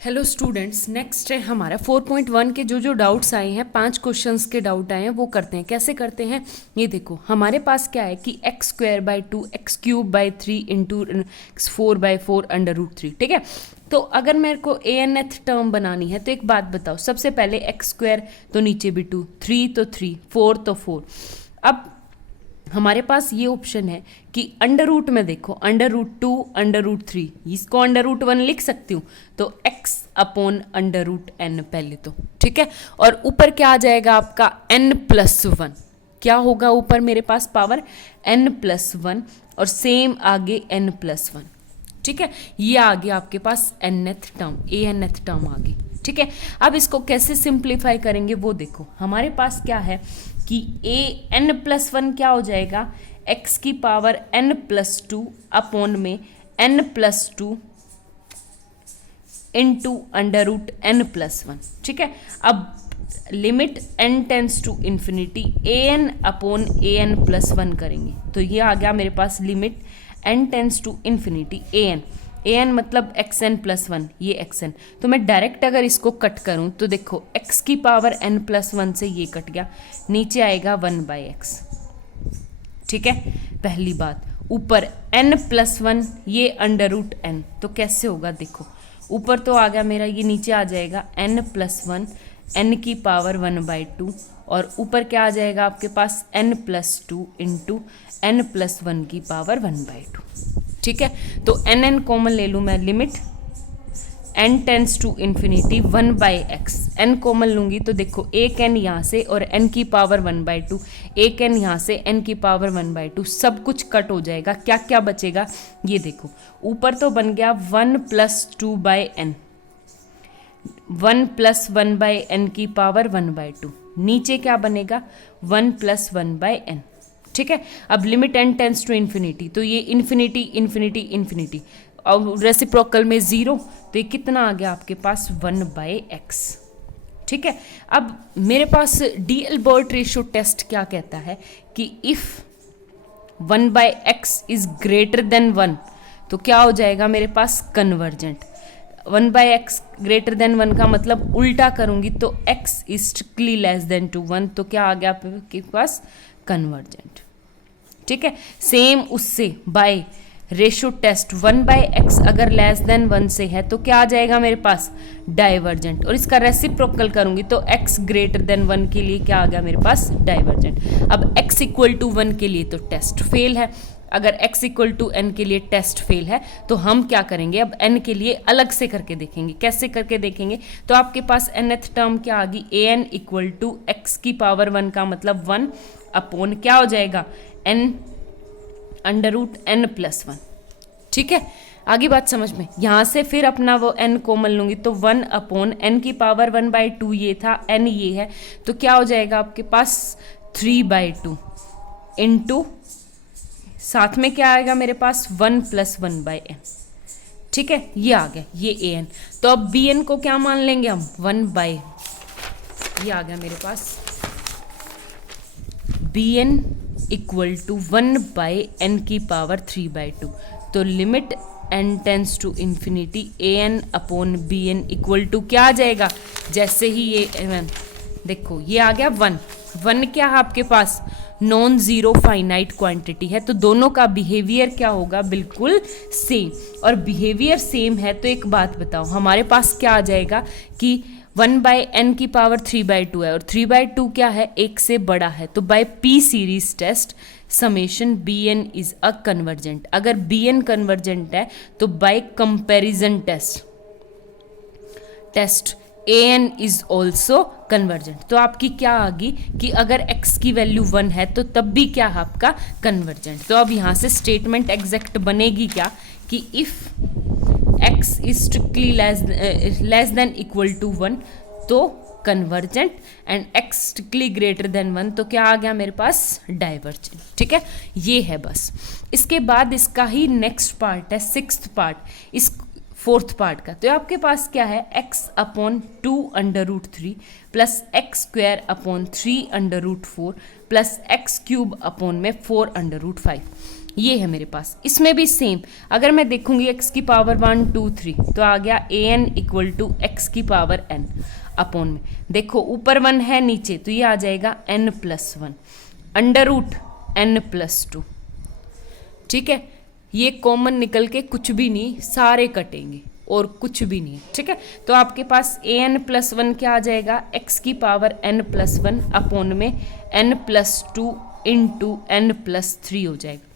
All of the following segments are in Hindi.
हेलो स्टूडेंट्स, नेक्स्ट है हमारा 4.1 के जो डाउट्स आए हैं, 5 क्वेश्चंस के डाउट आए हैं, वो करते हैं। कैसे करते हैं ये देखो। हमारे पास क्या है कि x square by 2 x cube by 3 into 4/4 under root 3। ठीक है, तो अगर मेरे को ए एन एथ टर्म बनानी है तो एक बात बताओ। सबसे पहले एक्स स्क्वायर तो नीचे भी 2, 3 तो 3, 4 तो 4। अब हमारे पास ये ऑप्शन है कि अंडर रूट में देखो, अंडर रूट 2 अंडर रूट 3, इसको अंडर रूट 1 लिख सकती हूँ, तो x upon under root n पहले तो। ठीक है, और ऊपर क्या आ जाएगा आपका n+1। क्या होगा ऊपर मेरे पास पावर n+1 और सेम आगे n+1। ठीक है, ये आ गया आपके पास nth टर्म, anth टर्म आ गई। ठीक है, अब इसको कैसे सिंप्लीफाई करेंगे वो देखो। हमारे पास क्या है कि n+1 क्या हो जाएगा, x की पावर n+2 अपॉन में n+2 into under root n+1। ठीक है, अब limit n tends to infinity an upon an+1 करेंगे तो ये आ गया मेरे पास limit n tends to infinity an मतलब xn+1, ये xn। तो मैं डायरेक्ट अगर इसको कट करूं तो देखो x की पावर n+1 से ये कट गया, नीचे आएगा 1/x। ठीक है, पहली बात। ऊपर n+1 ये अंडर रूट n, तो कैसे होगा देखो। ऊपर तो आ गया मेरा, ये नीचे आ जाएगा n+1 n की पावर 1/2 और ऊपर क्या आ जाएगा आपके पास n+2 इंटू n+1 की पावर 1/2। ठीक है, तो n कॉमन ले लूँ मैं, limit n tends to infinity 1/x। n common लूँगी तो देखो एक n यहाँ से और n की पावर 1/2, एक n यहाँ से n की पावर 1/2, सब कुछ कट हो जाएगा। क्या क्या बचेगा ये देखो। ऊपर तो बन गया 1+2/n, 1+1/n की पावर 1/2, नीचे क्या बनेगा 1+1/n। ठीक है, अब limit n tends to infinity, तो ये इन्फिनिटी इन्फिनिटी इन्फिनिटी और रेसिप्रोकल में 0, तो ये कितना आ गया आपके पास 1/x। ठीक है, अब मेरे पास डी एल्बर्ट रेशियो टेस्ट क्या कहता है कि if 1/x is greater than 1 तो क्या हो जाएगा मेरे पास कन्वर्जेंट। 1/x ग्रेटर देन 1 का मतलब उल्टा करूंगी तो x is strictly less than to 1, तो क्या आ गया आपके पास कन्वर्जेंट। ठीक है, सेम उससे बाय रेशियो टेस्ट 1/x अगर लेस देन 1 से है तो क्या आ जाएगा मेरे पास डाइवर्जेंट, और इसका रेसिप्रोकल करूंगी तो x ग्रेटर देन 1 के लिए क्या आ गया मेरे पास डाइवर्जेंट। अब x इक्वल टू 1 के लिए तो टेस्ट फेल है, अगर x इक्वल टू n के लिए टेस्ट फेल है तो हम क्या करेंगे, अब n के लिए अलग से करके देखेंगे। कैसे करके देखेंगे, तो आपके पास nth टर्म क्या आ गई an इक्वल टू x की पावर 1 का मतलब 1 अपॉन क्या हो जाएगा n अंडर रूट n+1। ठीक है, आगे बात समझ में। यहाँ से फिर अपना वो n कॉमन लूँगी तो 1 अपॉन n की पावर 1/2 ये था, n ये है, तो क्या हो जाएगा आपके पास 3/2 इंटू साथ में क्या आएगा मेरे पास 1+1/n। ठीक है, ये आ गया ये an। तो अब bn को क्या मान लेंगे हम 1/, ये आ गया मेरे पास bn इक्वल टू 1/n की पावर 3/2। तो limit n tends to infinity an upon bn equal to क्या आ जाएगा, जैसे ही ये देखो ये आ गया 1 क्या है आपके पास नॉन जीरो फाइनाइट क्वांटिटी है, तो दोनों का बिहेवियर क्या होगा बिल्कुल सेम। और बिहेवियर सेम है तो एक बात बताओ, हमारे पास क्या आ जाएगा कि 1/n की पावर 3/2 है और 3/2 क्या है, एक से बड़ा है, तो by p series test summation bn is a convergent. अगर bn कन्वर्जेंट है तो by comparison test an is also convergent. तो आपकी क्या आ गई कि अगर x की वैल्यू 1 है तो तब भी क्या है आपका कन्वर्जेंट। तो अब यहाँ से स्टेटमेंट एग्जैक्ट बनेगी क्या कि if x is strictly less than equal to 1 तो convergent and x strictly greater than 1 तो क्या आ गया मेरे पास डाइवर्जेंट। ठीक है, ये है बस। इसके बाद इसका ही नेक्स्ट पार्ट है, 6th पार्ट इस 4th पार्ट का। तो आपके पास क्या है x upon 2 under root 3 plus x square upon 3 under root 4 plus x cube upon में 4 अंडर रूट 5। ये है मेरे पास। इसमें भी सेम, अगर मैं देखूंगी x की पावर 1 2 3 तो आ गया an इक्वल टू x की पावर n अपॉन में, देखो ऊपर 1 है नीचे, तो ये आ जाएगा n plus 1 under root n plus 2। ठीक है, ये कॉमन निकल के कुछ भी नहीं, सारे कटेंगे और कुछ भी नहीं है। ठीक है, तो आपके पास an प्लस 1 क्या आ जाएगा, x की पावर n प्लस 1 अपॉन में n plus 2 into n plus 3 हो जाएगा।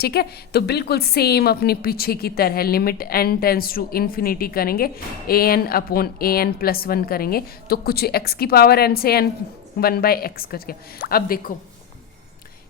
ठीक है, तो बिल्कुल सेम अपने पीछे की तरह limit n tends to infinity करेंगे, an अपॉन an प्लस 1 करेंगे, तो कुछ x की पावर n से n 1/x कट गया। अब देखो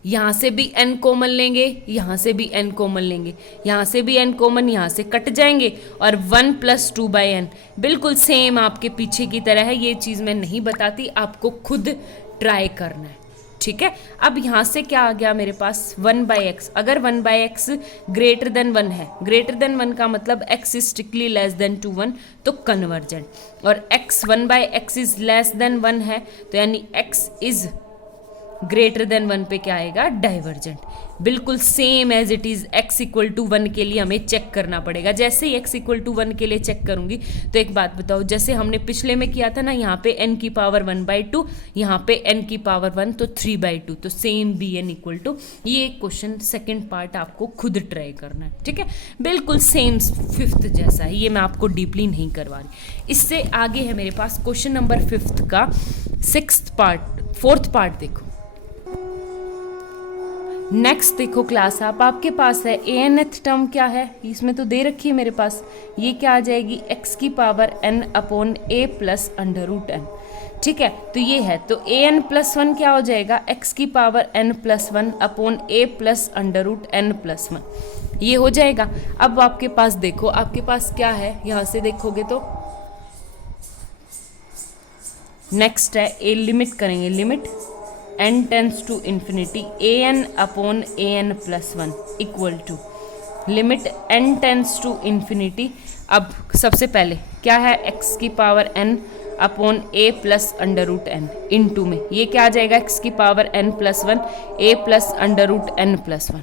यहाँ से भी n कॉमन लेंगे, यहाँ से भी n कॉमन लेंगे, यहाँ से भी n कॉमन, यहाँ से कट जाएंगे और 1 प्लस 2/n बिल्कुल सेम आपके पीछे की तरह है। ये चीज़ मैं नहीं बताती, आपको खुद ट्राई करना है। ठीक है, अब यहाँ से क्या आ गया मेरे पास 1/x, अगर 1/x ग्रेटर देन 1 है, ग्रेटर देन 1 का मतलब x is strictly less than to 1 तो कन्वर्जेंट, और x 1/x is less than 1 है तो यानी x इज ग्रेटर देन 1 पे क्या आएगा, डाइवर्जेंट। बिल्कुल same as it is x equal to 1 के लिए हमें चेक करना पड़ेगा। जैसे ही x इक्वल टू 1 के लिए चेक करूंगी तो एक बात बताओ, जैसे हमने पिछले में किया था ना, यहाँ पे n की पावर 1/2, यहाँ पे n की पावर 1 तो 3/2, तो सेम bn इक्वल टू, ये क्वेश्चन सेकेंड पार्ट आपको खुद ट्राई करना है। ठीक है, बिल्कुल सेम फिफ्थ जैसा है, ये मैं आपको डीपली नहीं करवा रही। इससे आगे है मेरे पास क्वेश्चन नंबर 5 का 6th पार्ट, 4th पार्ट देखो। नेक्स्ट देखो क्लास आप, आपके पास है anth टर्म क्या है, इसमें तो दे रखी है मेरे पास, ये क्या आ जाएगी x की power n upon a plus under root n। ठीक है, तो ये है, तो an प्लस 1 क्या हो जाएगा, x की power n plus 1 upon a plus under root n plus 1, ये हो जाएगा। अब आपके पास देखो, आपके पास क्या है, यहाँ से देखोगे तो नेक्स्ट है a, लिमिट करेंगे, limit n tends to infinity an upon an plus 1 equal to limit n tends to infinity. अब सबसे पहले क्या है, x की power n upon a plus under root n into में, ये क्या आ जाएगा, x की power n plus 1 a plus under root n plus 1।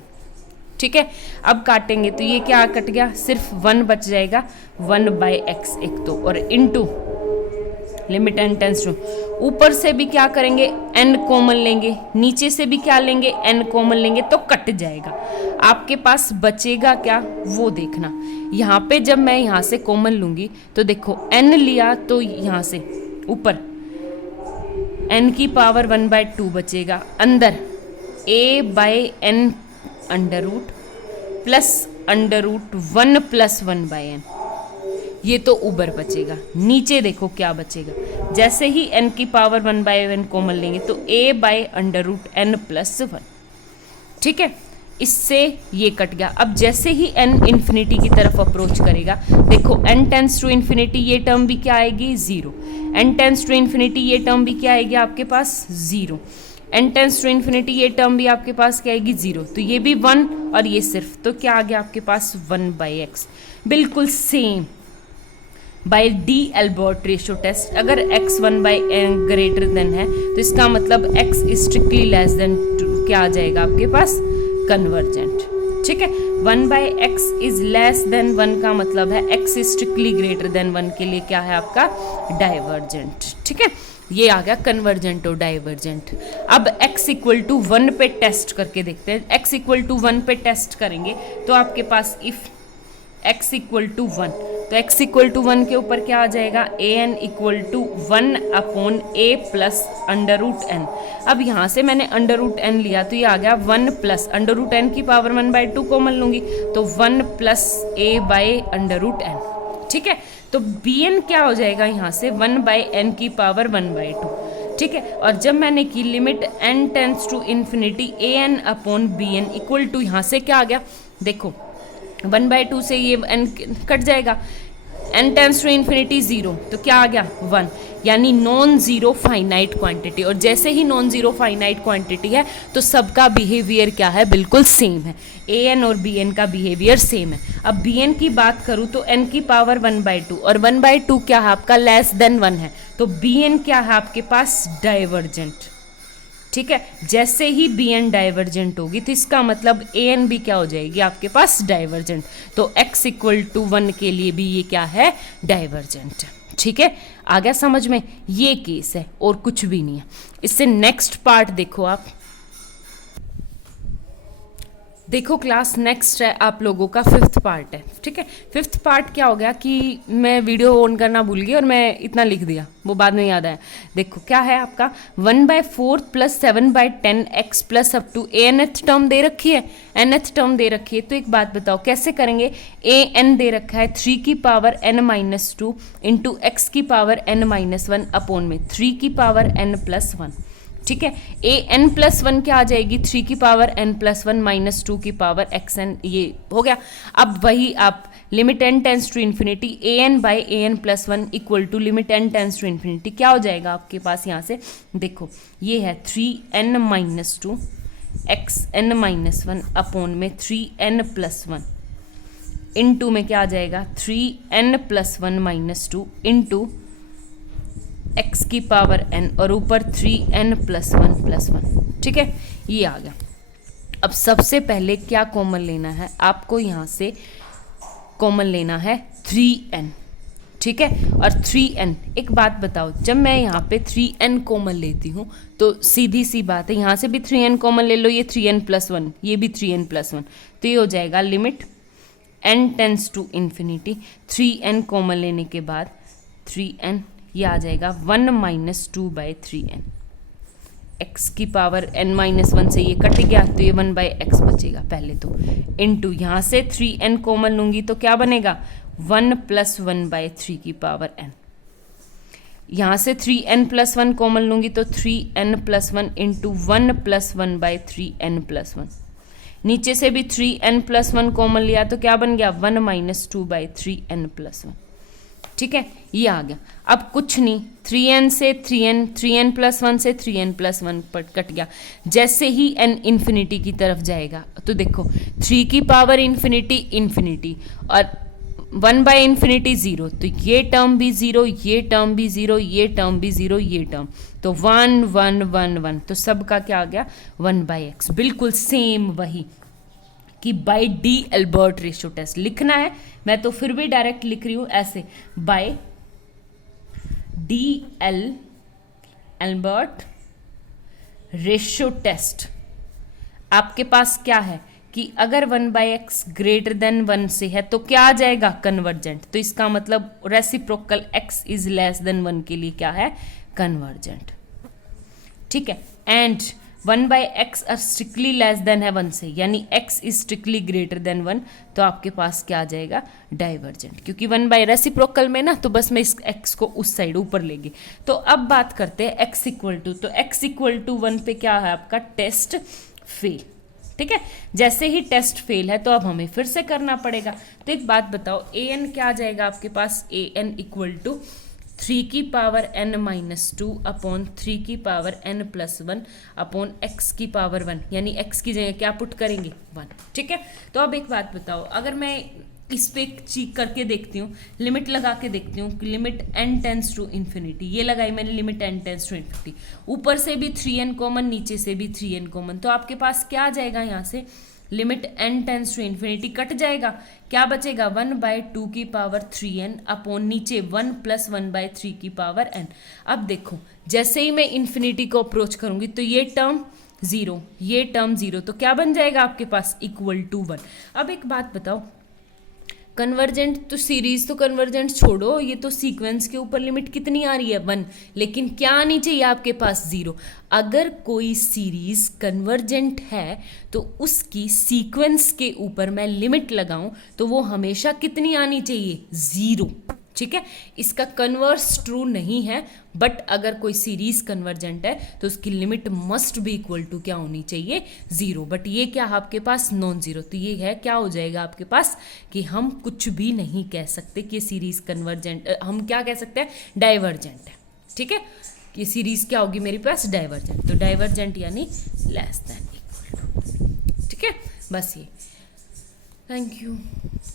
ठीक है, अब काटेंगे तो ये क्या कट गया, सिर्फ 1 बच जाएगा, 1/x एक तो, और into limit n tends to, ऊपर से भी क्या करेंगे, n कॉमन लेंगे, नीचे से भी क्या लेंगे, n कॉमन लेंगे, तो कट जाएगा। आपके पास बचेगा क्या वो देखना। यहाँ पे जब मैं यहाँ से कॉमन लूँगी तो देखो n लिया तो यहाँ से ऊपर n की पावर 1/2 बचेगा, अंदर a/n under root plus under root 1 plus 1/n, ये तो ऊपर बचेगा। नीचे देखो क्या बचेगा, जैसे ही n की पावर 1/n कॉमन लेंगे तो a/√n प्लस 1। ठीक है, इससे ये कट गया। अब जैसे ही n इन्फिनिटी की तरफ अप्रोच करेगा, देखो n टेंस टू इन्फिनिटी, ये टर्म भी क्या आएगी, 0, n टेंस टू इन्फिनिटी, ये टर्म भी क्या आएगी आपके पास, 0, n टेंस टू इन्फिनिटी, ये टर्म भी आपके पास क्या आएगी, 0, तो ये भी 1 और ये सिर्फ, तो क्या आ गया आपके पास 1/x। बिल्कुल same by d'Alembert ratio test, अगर x 1/n ग्रेटर देन है तो इसका मतलब x स्ट्रिक्टली लेस देन, क्या आ जाएगा आपके पास, कन्वर्जेंट। ठीक है, 1/x इज लेस देन 1 का मतलब है x स्ट्रिक्टली ग्रेटर देन 1 के लिए क्या है आपका, डाइवर्जेंट। ठीक है, ये आ गया कन्वर्जेंट और डाइवर्जेंट। अब x इक्वल टू 1 पे टेस्ट करके देखते हैं। x इक्वल टू 1 पे टेस्ट करेंगे तो आपके पास इफ x इक्वल टू 1, तो x इक्वल टू 1 के ऊपर क्या आ जाएगा, an equal to 1 upon a plus under root n। अब यहाँ से मैंने अंडर रूट n लिया तो ये आ गया 1 प्लस अंडर रूट n की पावर 1/2 कॉमन लूँगी तो 1 प्लस a/√n। ठीक है, तो bn क्या हो जाएगा यहाँ से, 1/n की पावर 1/2। ठीक है, और जब मैंने की limit n tends to infinity an upon bn equal to, यहाँ से क्या आ गया, देखो 1/2 से ये n कट जाएगा, n टेंस टू इन्फिनिटी 0, तो क्या आ गया 1, यानी नॉन ज़ीरो फाइनाइट क्वांटिटी। और जैसे ही नॉन ज़ीरो फाइनाइट क्वांटिटी है तो सबका बिहेवियर क्या है, बिल्कुल सेम है, an और bn का बिहेवियर सेम है। अब bn की बात करूँ तो n की पावर 1/2 और 1/2 क्या है आपका, लेस देन 1 है, तो bn क्या है आपके पास, डाइवर्जेंट। ठीक है। जैसे ही बी एन डाइवर्जेंट होगी तो इसका मतलब ए एन भी क्या हो जाएगी आपके पास डाइवर्जेंट। तो x इक्वल टू 1 के लिए भी ये क्या है डाइवर्जेंट। ठीक है, आ गया समझ में, ये केस है और कुछ भी नहीं है। इससे नेक्स्ट पार्ट देखो आप, देखो क्लास नेक्स्ट है आप लोगों का 5th पार्ट है। ठीक है, 5th पार्ट क्या हो गया कि मैं वीडियो ऑन करना भूल गई और मैं इतना लिख दिया, वो बाद में याद आया। देखो क्या है आपका 1/4 plus 7/10 x plus up to a nth term दे रखी है, nth टर्म दे रखी है। तो एक बात बताओ कैसे करेंगे, ए एन दे रखा है 3 की पावर n-2 इंटू एक्स की पावर n-1 अपॉन में 3 की पावर n+1। ठीक है, ए एन प्लस 1 क्या आ जाएगी 3 की पावर n+1 माइनस 2 की पावर एक्स एन, ये हो गया। अब वही आप limit n tends to infinity a n by a n plus 1 equal to limit n tends to infinity क्या हो जाएगा आपके पास यहाँ से, देखो ये है 3n-2 एक्स n-1 अपॉन में 3n+1 इंटू में क्या आ जाएगा 3n+1 माइनस 2 इंटू x की पावर n और ऊपर 3n+1 ठीक है, ये आ गया। अब सबसे पहले क्या कॉमन लेना है आपको, यहाँ से कॉमन लेना है 3n। ठीक है, और 3n, एक बात बताओ जब मैं यहाँ पे 3n कॉमन लेती हूँ तो सीधी सी बात है, यहाँ से भी 3n कॉमन ले लो, ये 3n+1 ये भी 3n+1, तो ये हो जाएगा limit n tends to infinity 3n common लेने के बाद 3n ये आ जाएगा 1 - 2/3n, x की पावर n-1 से ये कट गया तो ये 1/x बचेगा पहले तो, इंटू यहाँ से 3n कॉमन लूँगी तो क्या बनेगा 1 + 1/3 की पावर n, यहाँ से 3n+1 कॉमन लूँगी तो 3n+1 इंटू 1 + 1/3n+1, नीचे से भी 3n+1 कॉमन लिया तो क्या बन गया 1 - 2/3n+1। ठीक है, ये आ गया। अब कुछ नहीं, 3n से 3n+1 से 3n+1 पर कट गया। जैसे ही n इन्फिनिटी की तरफ जाएगा तो देखो 3 की पावर इन्फिनिटी और 1/∞ 0, तो ये टर्म भी 0, ये टर्म भी 0, ये टर्म भी 0, ये टर्म, तो 1 1 1 1, तो सबका क्या आ गया 1/x, बिल्कुल सेम वही कि by d'Alembert ratio test लिखना है। मैं तो फिर भी डायरेक्ट लिख रही हूं ऐसे, by d'Alembert ratio test आपके पास क्या है कि अगर 1/x ग्रेटर देन 1 से है तो क्या आ जाएगा कन्वर्जेंट, तो इसका मतलब reciprocal x is less than 1 के लिए क्या है कन्वर्जेंट। ठीक है, and 1/x are strictly less than है 1 से, यानी x is strictly greater than 1, तो आपके पास क्या आ जाएगा डाइवर्जेंट, क्योंकि 1 रेसिप्रोकल में ना तो बस मैं इस x को उस साइड ऊपर लेगी। तो अब बात करते हैं x इक्वल टू, तो x इक्वल टू 1 पे क्या है आपका टेस्ट फेल। ठीक है, जैसे ही टेस्ट फेल है तो अब हमें फिर से करना पड़ेगा। तो एक बात बताओ ए एन क्या आ जाएगा आपके पास, ए एन इक्वल टू 3 की पावर n-2 अपॉन 3 की पावर n+1 अपॉन x की पावर 1, यानी x की जगह क्या पुट करेंगे 1। ठीक है, तो अब एक बात बताओ, अगर मैं इस पे चीक करके देखती हूँ, लिमिट लगा के देखती हूँ कि limit n tends to infinity, ये लगाई मैंने limit n tends to infinity, ऊपर से भी 3n कॉमन नीचे से भी 3n कॉमन, तो आपके पास क्या आ जाएगा यहाँ से limit n tends to infinity cut जाएगा, क्या बचेगा 1/2 की पावर 3n अपॉन नीचे 1 + 1/3 की पावर n। अब देखो जैसे ही मैं इन्फिनिटी को अप्रोच करूंगी तो ये टर्म 0, ये टर्म 0, तो क्या बन जाएगा आपके पास इक्वल टू 1। अब एक बात बताओ, कन्वर्जेंट तो सीरीज तो कन्वर्जेंट छोड़ो, ये तो सीक्वेंस के ऊपर लिमिट कितनी आ रही है 1, लेकिन क्या आनी चाहिए आपके पास 0। अगर कोई सीरीज कन्वर्जेंट है तो उसकी सीक्वेंस के ऊपर मैं लिमिट लगाऊं तो वो हमेशा कितनी आनी चाहिए 0। ठीक है, इसका कन्वर्स ट्रू नहीं है, बट अगर कोई सीरीज कन्वर्जेंट है तो उसकी लिमिट मस्ट भी इक्वल टू क्या होनी चाहिए 0, बट ये क्या आपके पास नॉन जीरो, तो ये है क्या हो जाएगा आपके पास कि हम कुछ भी नहीं कह सकते कि सीरीज कन्वर्जेंट, हम क्या कह सकते हैं डाइवर्जेंट है। ठीक है, ये सीरीज क्या होगी मेरे पास डाइवर्जेंट, तो डाइवर्जेंट यानी लेस देन इक्वल टू। ठीक है, बस ये, थैंक यू।